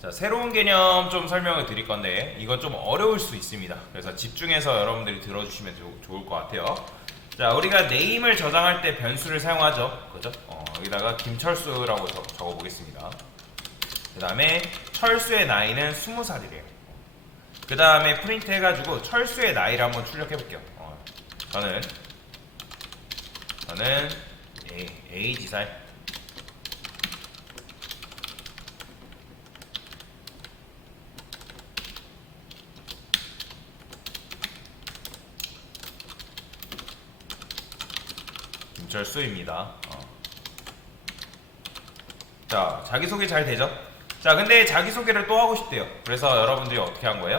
자, 새로운 개념 좀 설명을 드릴 건데 이건 좀 어려울 수 있습니다. 그래서 집중해서 여러분들이 들어주시면 좋을 것 같아요. 자, 우리가 네임을 저장할 때 변수를 사용하죠. 그죠? 여기다가 김철수라고 적어 보겠습니다. 그 다음에 철수의 나이는 20살이래요. 그 다음에 프린트 해가지고 철수의 나이를 한번 출력해 볼게요. 저는 A지살 김철수입니다. 자, 자기소개 잘 되죠? 자, 근데 자기소개를 또 하고 싶대요. 그래서 여러분들이 어떻게 한 거예요?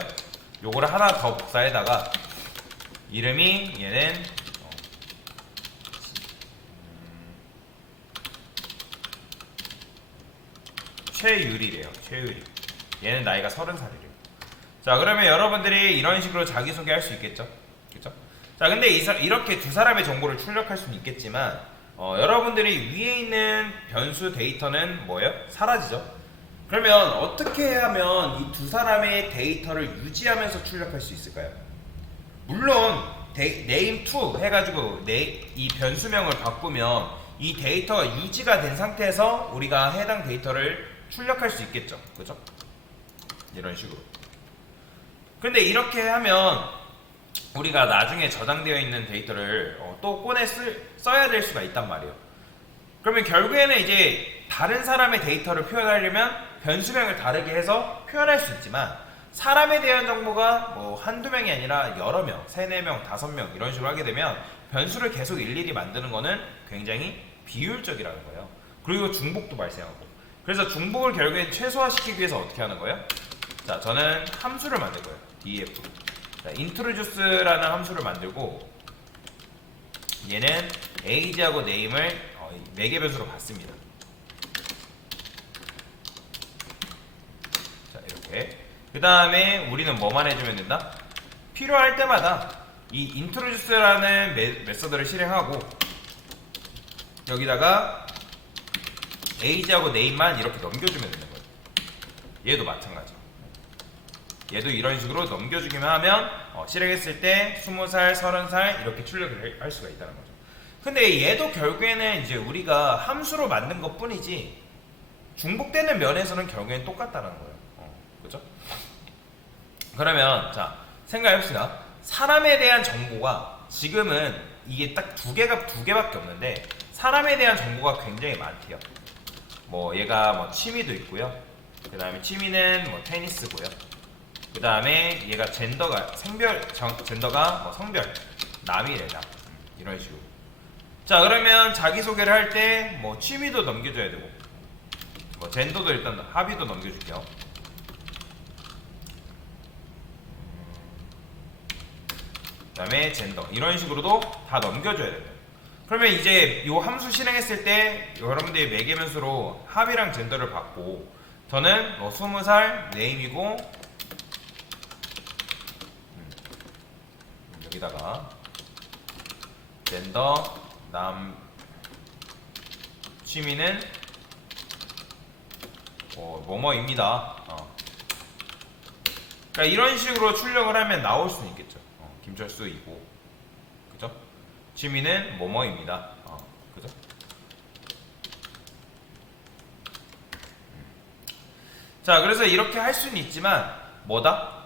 요거를 하나 더 복사해다가 이름이 얘는 최유리래요. 최유리. 얘는 나이가 30살이래요. 자, 그러면 여러분들이 이런 식으로 자기소개 할 수 있겠죠? 그쵸? 자, 근데 이렇게 두 사람의 정보를 출력할 수는 있겠지만 여러분들이 위에 있는 변수 데이터는 뭐예요? 사라지죠? 그러면 어떻게 하면 이 두 사람의 데이터를 유지하면서 출력할 수 있을까요? 물론 name2 해가지고 이 변수명을 바꾸면 이 데이터가 유지가 된 상태에서 우리가 해당 데이터를 출력할 수 있겠죠. 그죠? 이런 식으로. 근데 이렇게 하면 우리가 나중에 저장되어 있는 데이터를 또 꺼내 써야 될 수가 있단 말이에요. 그러면 결국에는 이제 다른 사람의 데이터를 표현하려면 변수명을 다르게 해서 표현할 수 있지만 사람에 대한 정보가 뭐 한두 명이 아니라 여러 명, 세네 명, 다섯 명 이런 식으로 하게 되면 변수를 계속 일일이 만드는 거는 굉장히 비효율적이라는 거예요. 그리고 중복도 발생하고. 그래서 중복을 결국엔 최소화시키기 위해서 어떻게 하는 거예요? 자, 저는 함수를 만들 거예요. df. 자, introduce라는 함수를 만들고 얘는 age하고 name을 매개 변수로 받습니다. 자, 이렇게. 그 다음에 우리는 뭐만 해주면 된다? 필요할 때마다 이 introduce라는 메서드를 실행하고 여기다가 age하고 name만 이렇게 넘겨주면 되는 거예요. 얘도 마찬가지. 얘도 이런 식으로 넘겨주기만 하면 실행했을 때 20살, 30살 이렇게 출력을 할 수가 있다는 거죠. 근데 얘도 결국에는 이제 우리가 함수로 만든 것 뿐이지 중복되는 면에서는 결국엔 똑같다는 거예요. 그죠? 그러면 자, 생각해봅시다. 사람에 대한 정보가 지금은 이게 딱 두 개밖에 없는데 사람에 대한 정보가 굉장히 많대요. 뭐 얘가 뭐 취미도 있고요. 그 다음에 취미는 뭐 테니스고요. 그 다음에 얘가 젠더가 뭐 성별 남이래 남 이런 식으로. 자, 그러면 자기소개를 할 때 뭐 취미도 넘겨줘야 되고 뭐 젠더도 일단 합의도 넘겨줄게요. 그 다음에 젠더 이런 식으로도 다 넘겨줘야 돼요. 그러면 이제 이 함수 실행했을 때 여러분들이 매개변수로 합의랑 젠더를 받고 저는 뭐 20살 네임이고 여기다가 젠더 남 취미는 뭐뭐입니다. 그러니까 이런 식으로 출력을 하면 나올 수는 있겠죠. 김철수이고, 그죠? 취미는 뭐뭐입니다. 그죠? 자, 그래서 이렇게 할 수는 있지만 뭐다?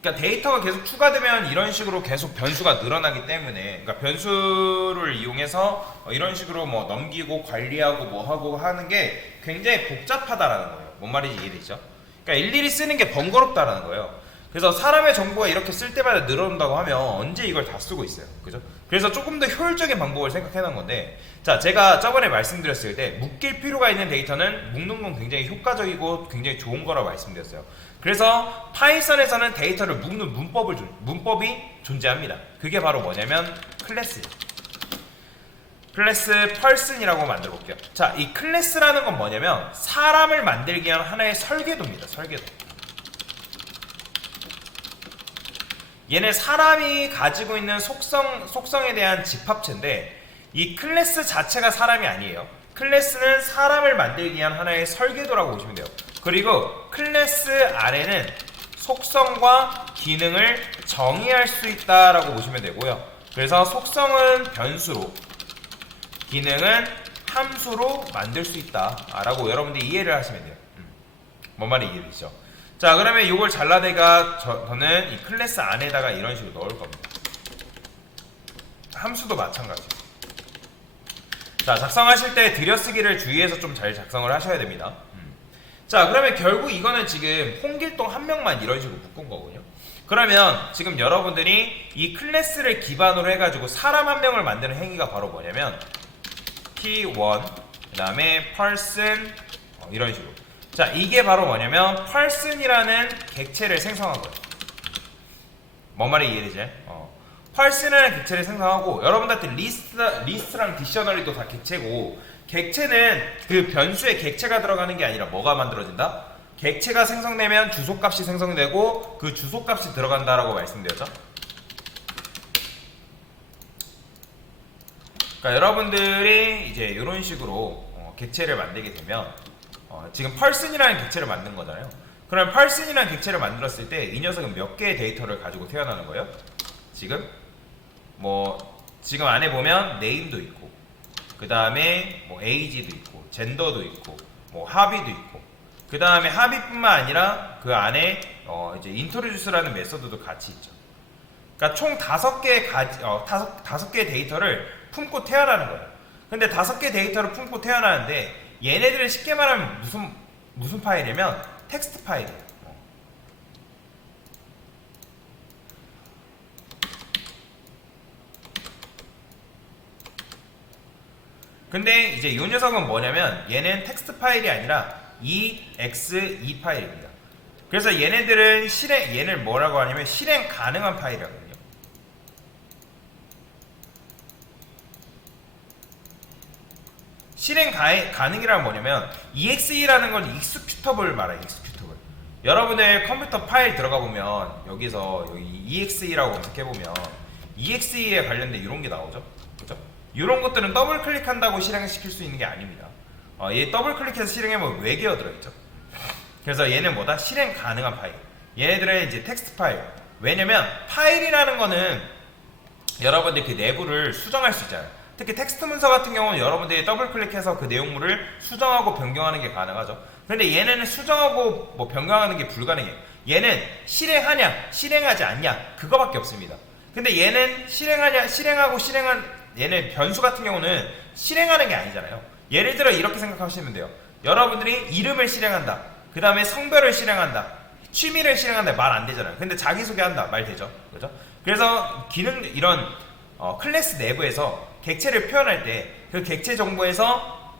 그러니까 데이터가 계속 추가되면 이런 식으로 계속 변수가 늘어나기 때문에 그러니까 변수를 이용해서 이런 식으로 뭐 넘기고 관리하고 뭐 하고 하는 게 굉장히 복잡하다라는 거예요. 뭔 말인지 이해되죠? 그러니까 일일이 쓰는 게 번거롭다라는 거예요. 그래서 사람의 정보가 이렇게 쓸 때마다 늘어난다고 하면 언제 이걸 다 쓰고 있어요. 그죠? 그래서 조금 더 효율적인 방법을 생각해 놓은 건데 자, 제가 저번에 말씀드렸을 때 묶일 필요가 있는 데이터는 묶는 건 굉장히 효과적이고 굉장히 좋은 거라고 말씀드렸어요. 그래서 파이썬에서는 데이터를 묶는 문법이 존재합니다. 그게 바로 뭐냐면 클래스예요. 클래스 person이라고 만들어 볼게요. 자, 이 클래스라는 건 뭐냐면 사람을 만들기 위한 하나의 설계도입니다. 설계도. 얘는 사람이 가지고 있는 속성에 대한 집합체인데 이 클래스 자체가 사람이 아니에요. 클래스는 사람을 만들기 위한 하나의 설계도라고 보시면 돼요. 그리고 클래스 안에는 속성과 기능을 정의할 수 있다라고 보시면 되고요. 그래서 속성은 변수로, 기능은 함수로 만들 수 있다라고 여러분들이 이해를 하시면 돼요. 뭔 말이 이해되시죠? 자, 그러면 이걸 잘라내가 저는 이 클래스 안에다가 이런 식으로 넣을 겁니다. 함수도 마찬가지예요. 자, 작성하실 때 들여쓰기를 주의해서 좀 잘 작성을 하셔야 됩니다. 자, 그러면 결국 이거는 지금 홍길동 한 명만 이런 식으로 묶은 거거든요. 그러면 지금 여러분들이 이 클래스를 기반으로 해가지고 사람 한 명을 만드는 행위가 바로 뭐냐면 P1, 그 다음에 person, 이런 식으로. 자, 이게 바로 뭐냐면 person이라는 객체를 생성한 거예요. 뭔 말이 이해되지? person이라는 객체를 생성하고, 여러분들한테 리스트랑 딕셔너리도 다 객체고, 객체는 그 변수에 객체가 들어가는 게 아니라 뭐가 만들어진다? 객체가 생성되면 주소값이 생성되고 그 주소값이 들어간다라고 말씀드렸죠. 그러니까 여러분들이 이제 이런 식으로 객체를 만들게 되면 지금 person이라는 객체를 만든 거잖아요. 그럼 person이라는 객체를 만들었을 때 이 녀석은 몇 개의 데이터를 가지고 태어나는 거예요? 지금 안에 보면 name도 있고, 그 다음에 뭐 age도 있고, 젠더도 있고, 뭐 합의도 있고, 그 다음에 합의뿐만 아니라 그 안에 이제 introduce라는 메서드도 같이 있죠. 그러니까 총 5개의 데이터를 품고 태어나는 거예요. 근데 5개 데이터를 품고 태어나는데 얘네들은 쉽게 말하면 무슨 파일이냐면 텍스트 파일이에요. 근데 이제 이 녀석은 뭐냐면 얘는 텍스트 파일이 아니라 exe 파일입니다. 그래서 얘네들은 얘를 뭐라고 하냐면 실행 가능한 파일이라거든요. 실행 가능이란 뭐냐면 exe라는 건 executable 말해요. executable. 여러분의 컴퓨터 파일 들어가 보면 여기서 여기 exe라고 검색해 보면 exe에 관련된 이런 게 나오죠. 그죠? 이런 것들은 더블 클릭한다고 실행시킬 수 있는 게 아닙니다. 얘 더블 클릭해서 실행하면 외계어 들어있죠. 그래서 얘는 뭐다? 실행 가능한 파일. 얘네들은 이제 텍스트 파일. 왜냐면 파일이라는 거는 여러분들 그 내부를 수정할 수 있잖아요. 특히 텍스트 문서 같은 경우는 여러분들이 더블 클릭해서 그 내용물을 수정하고 변경하는 게 가능하죠. 근데 얘네는 수정하고 뭐 변경하는 게 불가능해요. 얘는 실행하냐, 실행하지 않냐, 그거밖에 없습니다. 근데 얘는 얘는 변수 같은 경우는 실행하는 게 아니잖아요. 예를 들어 이렇게 생각하시면 돼요. 여러분들이 이름을 실행한다, 그 다음에 성별을 실행한다, 취미를 실행한다, 말 안 되잖아요. 근데 자기소개한다, 말 되죠. 그죠? 그래서 이런 클래스 내부에서 객체를 표현할 때 그 객체 정보에서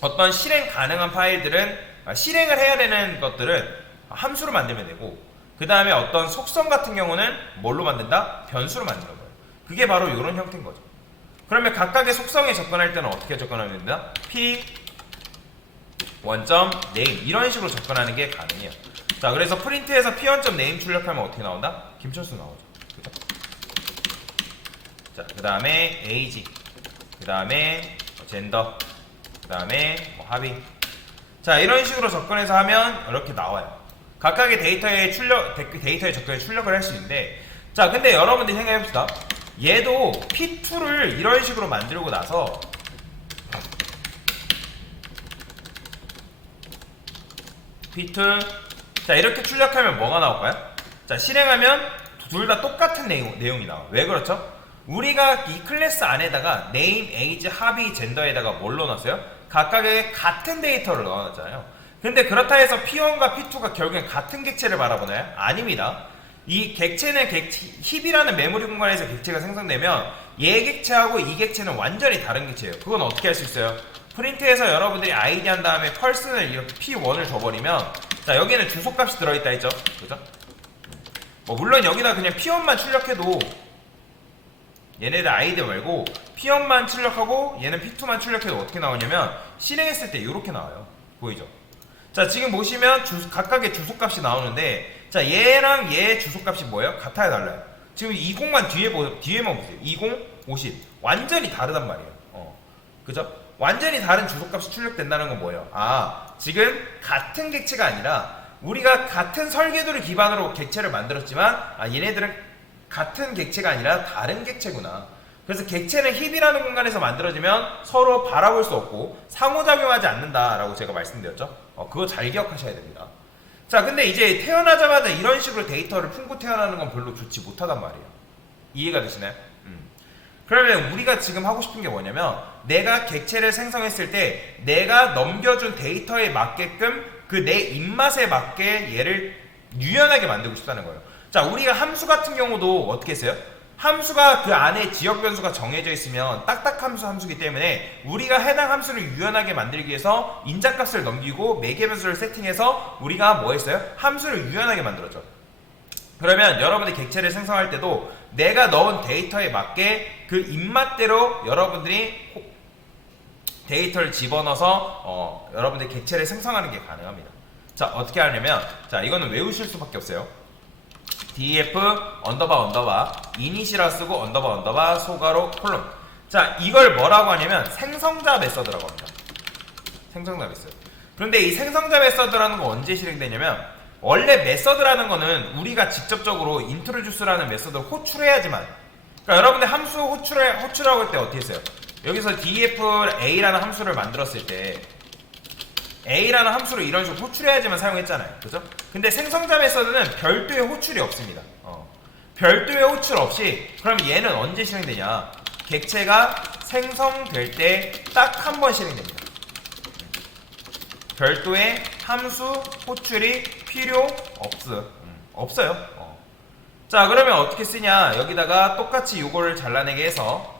어떤 실행 가능한 파일들은 실행을 해야 되는 것들은 함수로 만들면 되고, 그 다음에 어떤 속성 같은 경우는 뭘로 만든다? 변수로 만드는 거예요. 그게 바로 이런 형태인 거죠. 그러면 각각의 속성에 접근할 때는 어떻게 접근하면 됩니다? p 원점.name 이런 식으로 접근하는 게 가능해요. 자, 그래서 프린트에서 p1.name 출력하면 어떻게 나온다? 김철수 나오죠. 그죠? 자, 그 다음에 age, 그 다음에 젠더, 그 다음에 합의. 자, 이런 식으로 접근해서 하면 이렇게 나와요. 각각의 데이터에 접근해 출력을 할 수 있는데, 자, 근데 여러분들이 생각해봅시다. 얘도 P2를 이런 식으로 만들고 나서 P2, 자, 이렇게 출력하면 뭐가 나올까요? 자, 실행하면 둘 다 똑같은 내용이 나와요. 왜 그렇죠? 우리가 이 클래스 안에다가 name, age, 합의, 젠더에다가 뭘 넣어놨어요? 각각의 같은 데이터를 넣어놨잖아요. 근데 그렇다 해서 P1과 P2가 결국엔 같은 객체를 바라보나요? 아닙니다. 이 객체는 힙이라는 메모리 공간에서 객체가 생성되면 얘 객체하고 이 객체는 완전히 다른 객체예요. 그건 어떻게 할 수 있어요? 프린트에서 여러분들이 id 한 다음에 person을 이렇게 p1을 줘버리면, 자, 여기는 주소값이 들어있다 했죠? 그죠? 물론 여기다 그냥 p1만 출력해도 얘네들 아이디 말고 p1만 출력하고 얘는 p2만 출력해도 어떻게 나오냐면 실행했을 때 이렇게 나와요. 보이죠? 자, 지금 보시면 각각의 주소값이 나오는데, 자, 얘랑 얘의 주소값이 뭐예요? 같아요, 달라요? 지금 20만 뒤에만 보세요. 20, 50 완전히 다르단 말이에요. 그죠? 완전히 다른 주소값이 출력된다는 건 뭐예요? 아, 지금 같은 객체가 아니라 우리가 같은 설계도를 기반으로 객체를 만들었지만 얘네들은 같은 객체가 아니라 다른 객체구나. 그래서 객체는 힙이라는 공간에서 만들어지면 서로 바라볼 수 없고 상호작용하지 않는다라고 제가 말씀드렸죠. 그거 잘 기억하셔야 됩니다. 자, 근데 이제 태어나자마자 이런 식으로 데이터를 품고 태어나는 건 별로 좋지 못하단 말이에요. 이해가 되시나요? 그러면 우리가 지금 하고 싶은 게 뭐냐면 내가 객체를 생성했을 때 내가 넘겨준 데이터에 맞게끔 그 내 입맛에 맞게 얘를 유연하게 만들고 싶다는 거예요. 자, 우리가 함수 같은 경우도 어떻게 했어요? 함수가 그 안에 지역 변수가 정해져 있으면 딱딱함수 함수기 때문에 우리가 해당 함수를 유연하게 만들기 위해서 인자값을 넘기고 매개 변수를 세팅해서 우리가 뭐 했어요? 함수를 유연하게 만들었죠. 그러면 여러분들 객체를 생성할 때도 내가 넣은 데이터에 맞게 그 입맛대로 여러분들이 데이터를 집어넣어서 여러분들 객체를 생성하는 게 가능합니다. 자, 어떻게 하냐면 자, 이거는 외우실 수밖에 없어요. def 언더바 이닛이라 쓰고 언더바 소가로 콜론. 자, 이걸 뭐라고 하냐면 생성자 메서드라고 합니다. 생성자 메서드. 그런데 이 생성자 메서드라는 건 언제 실행되냐면 원래 메서드라는 거는 우리가 직접적으로 introduce라는 메서드를 호출해야지만, 그러니까 여러분들 함수 호출하고 할 때 어떻게 했어요? 여기서 def_a라는 함수를 만들었을 때 a라는 함수를 이런 식으로 호출해야지만 사용했잖아요. 그죠? 근데 생성자 메서드는 별도의 호출이 없습니다. 별도의 호출 없이, 그럼 얘는 언제 실행되냐? 객체가 생성될 때 딱 한 번 실행됩니다. 별도의 함수 호출이 필요 없어요. 자, 그러면 어떻게 쓰냐? 여기다가 똑같이 요거를 잘라내게 해서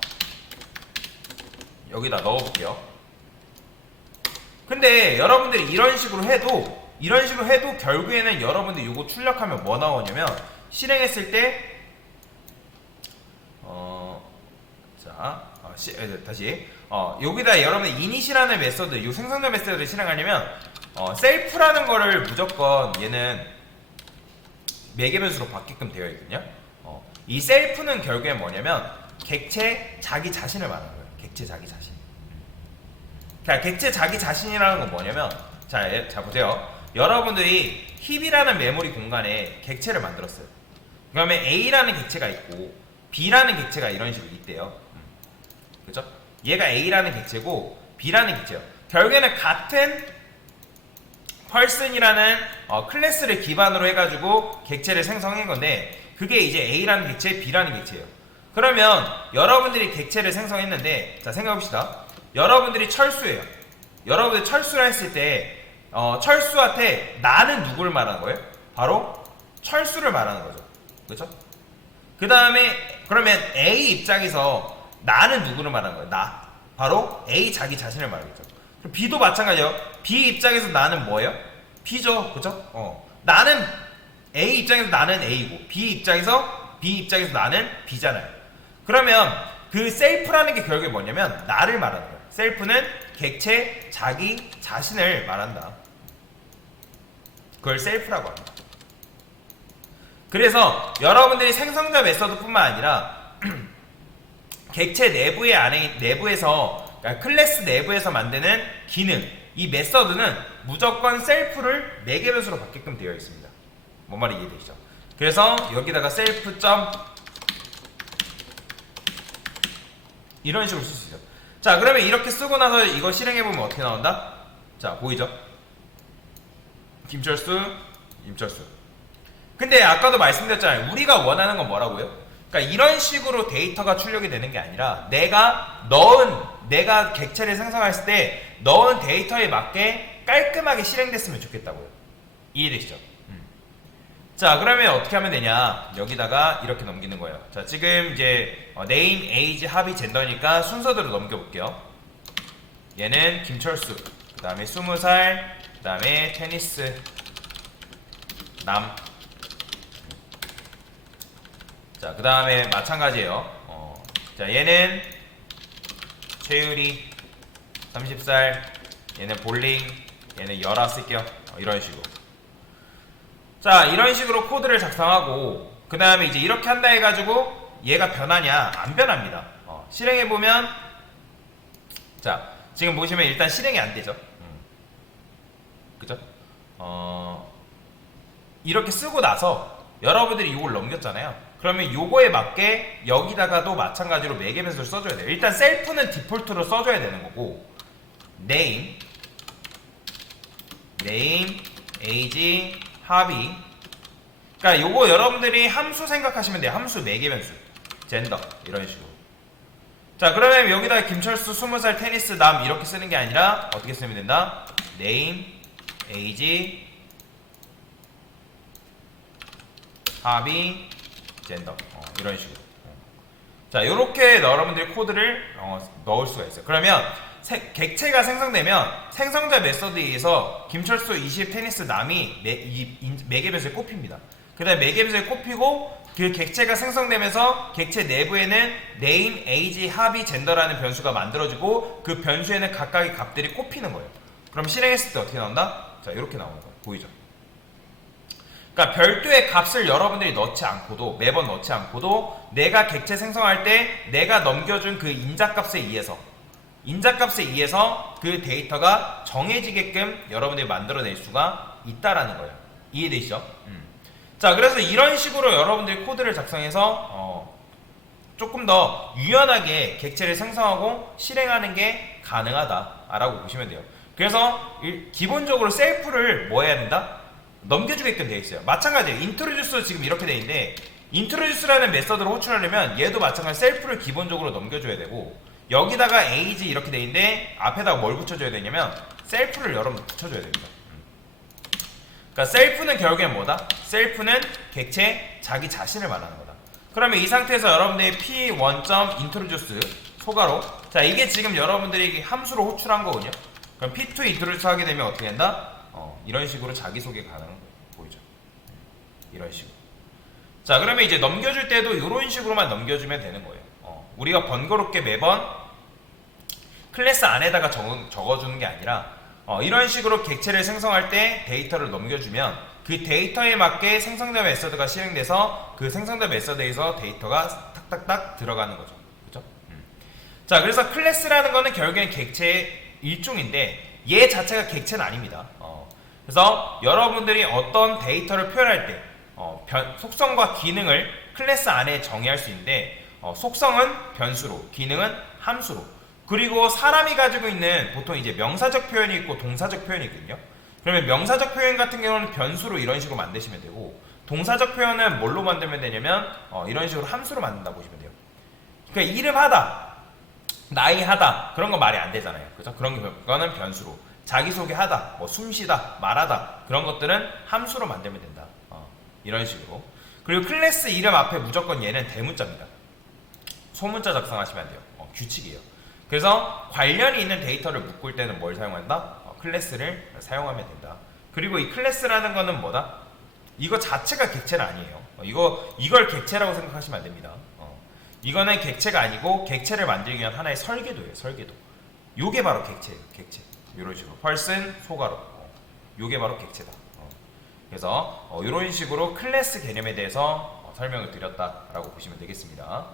여기다 넣어볼게요. 근데 여러분들이 이런 식으로 해도 결국에는 여러분들이 요거 출력하면 뭐 나오냐면 실행했을 때 다시 여기다 여러분들 이닛이라는 메서드, 요 생성자 메서드를 실행하려면 셀프라는 거를 무조건 얘는 매개 변수로 받게끔 되어 있거든요. 이 셀프는 결국엔 뭐냐면 객체 자기 자신을 말하는 거예요. 객체 자기 자신. 그러니까 객체 자기 자신이라는 건 뭐냐면 자 보세요. 여러분들이 힙이라는 메모리 공간에 객체를 만들었어요. 그러면 A라는 객체가 있고 B라는 객체가 이런 식으로 있대요. 그죠? 얘가 A라는 객체고 B라는 객체예요. 결국에는 같은 person이라는 클래스를 기반으로 해가지고 객체를 생성한 건데 그게 이제 A라는 객체, B라는 객체예요. 그러면 여러분들이 객체를 생성했는데 자 생각해봅시다. 여러분들이 철수예요. 여러분들 철수를 했을 때 철수한테 나는 누구를 말하는 거예요? 바로 철수를 말하는 거죠. 그렇죠? 그 다음에 그러면 A 입장에서 나는 누구를 말하는 거예요? 나. 바로 A 자기 자신을 말하겠죠. 그럼 B도 마찬가지예요. B 입장에서 나는 뭐예요? B죠. 그렇죠? 나는 A 입장에서 나는 A고 B 입장에서 나는 B잖아요. 그러면 그 셀프라는 게 결국에 뭐냐면 나를 말하는 거예요. 셀프는 객체 자기 자신을 말한다. 그걸 셀프라고 합니다. 그래서 여러분들이 생성자 메서드뿐만 아니라 객체 내부에서 그러니까 클래스 내부에서 만드는 기능, 이 메서드는 무조건 셀프를 매개 변수로 받게끔 되어 있습니다. 뭔 말이 이해되시죠? 그래서 여기다가 셀프 점 이런 식으로 쓸 수 있죠. 자, 그러면 이렇게 쓰고 나서 이거 실행해보면 어떻게 나온다? 자, 보이죠? 김철수, 임철수. 근데 아까도 말씀드렸잖아요. 우리가 원하는 건 뭐라고요? 그러니까 이런 식으로 데이터가 출력이 되는 게 아니라 내가 객체를 생성했을 때 넣은 데이터에 맞게 깔끔하게 실행됐으면 좋겠다고요. 이해되시죠? 자, 그러면 어떻게 하면 되냐? 여기다가 이렇게 넘기는 거예요. 자, 지금 이제 name, age, 합이 젠더니까 순서대로 넘겨볼게요. 얘는 김철수, 그 다음에 20살, 그 다음에 테니스 남. 자, 그 다음에 마찬가지예요. 자, 얘는 최유리 30살, 얘는 볼링, 얘는 열아 쓸게요. 이런 식으로. 자, 이런 식으로 코드를 작성하고 그 다음에 이제 이렇게 한다 해가지고 얘가 변하냐? 안 변합니다. 실행해보면 자, 지금 보시면 일단 실행이 안 되죠. 그죠? 이렇게 쓰고 나서 여러분들이 이걸 넘겼잖아요. 그러면 요거에 맞게 여기다가도 마찬가지로 매개 변수를 써줘야 돼요. 일단 셀프는 디폴트로 써줘야 되는 거고 name, age, hobby. 그러니까 요거 여러분들이 함수 생각하시면 돼요. 함수 매개 변수, 젠더 이런 식으로. 자, 그러면 여기다 김철수 20살 테니스 남 이렇게 쓰는 게 아니라 어떻게 쓰면 된다? name, age, hobby, 젠더 이런 식으로. 자, 요렇게 여러분들이 코드를 넣을 수가 있어요. 그러면 객체가 생성되면 생성자 메서드에 의해서 김철수 20 테니스 남이 매개 변수에 꼽힙니다. 그 다음에 매개 변수에 꼽히고 그 객체가 생성되면서 객체 내부에는 name, age, hobby, gender라는 변수가 만들어지고 그 변수에는 각각의 값들이 꼽히는 거예요. 그럼 실행했을 때 어떻게 나온다? 자, 이렇게 나오는 거예요. 보이죠? 그러니까 별도의 값을 여러분들이 넣지 않고도 매번 넣지 않고도 내가 객체 생성할 때 내가 넘겨준 그 인자값에 의해서 그 데이터가 정해지게끔 여러분들이 만들어낼 수가 있다라는 거예요. 이해되시죠? 자, 그래서 이런 식으로 여러분들이 코드를 작성해서 조금 더 유연하게 객체를 생성하고 실행하는 게 가능하다라고 보시면 돼요. 그래서 기본적으로 셀프를 뭐 해야 된다? 넘겨주게끔 되어 있어요. 마찬가지예요. introduce 지금 이렇게 되어 있는데 introduce라는 메서드를 호출하려면 얘도 마찬가지 셀프를 기본적으로 넘겨줘야 되고 여기다가 age 이렇게 되어 있는데 앞에다가 뭘 붙여줘야 되냐면 셀프를 여러분들 붙여줘야 됩니다. 그러니까 셀프는 결국엔 뭐다? 셀프는 객체 자기 자신을 말하는 거다. 그러면 이 상태에서 여러분들이 p1.introduce 소가로 자, 이게 지금 여러분들이 함수로 호출한 거거든요. 그럼 p2 introduce 하게 되면 어떻게 된다? 이런 식으로 자기소개 가능한 거예요. 보이죠? 이런 식으로. 자, 그러면 이제 넘겨줄 때도 이런 식으로만 넘겨주면 되는 거예요. 우리가 번거롭게 매번 클래스 안에다가 적어주는 게 아니라 이런 식으로 객체를 생성할 때 데이터를 넘겨주면 그 데이터에 맞게 생성자 메서드가 실행돼서 그 생성자 메서드에서 데이터가 탁탁탁 들어가는 거죠. 그죠? 자, 그래서 클래스라는 거는 결국엔 객체의 일종인데 얘 자체가 객체는 아닙니다. 그래서 여러분들이 어떤 데이터를 표현할 때 속성과 기능을 클래스 안에 정의할 수 있는데 속성은 변수로, 기능은 함수로, 그리고 사람이 가지고 있는 보통 이제 명사적 표현이 있고 동사적 표현이 있거든요. 그러면 명사적 표현 같은 경우는 변수로 이런 식으로 만드시면 되고 동사적 표현은 뭘로 만들면 되냐면 이런 식으로 함수로 만든다 보시면 돼요. 그러니까 이름 하다, 나이 하다 그런 거 말이 안 되잖아요. 그죠? 그거는 변수로. 자기소개하다, 뭐 숨쉬다, 말하다 그런 것들은 함수로 만들면 된다. 이런 식으로. 그리고 클래스 이름 앞에 무조건 얘는 대문자입니다. 소문자 작성하시면 안 돼요. 규칙이에요. 그래서 관련이 있는 데이터를 묶을 때는 뭘 사용한다? 클래스를 사용하면 된다. 그리고 이 클래스라는 거는 뭐다? 이거 자체가 객체는 아니에요. 이걸 객체라고 생각하시면 안 됩니다. 이거는 객체가 아니고 객체를 만들기 위한 하나의 설계도예요. 설계도. 요게 바로 객체예요. 객체. 이런 식으로 person, 소가로. 요게 바로 객체다. 그래서 이런 식으로 클래스 개념에 대해서 설명을 드렸다라고 보시면 되겠습니다.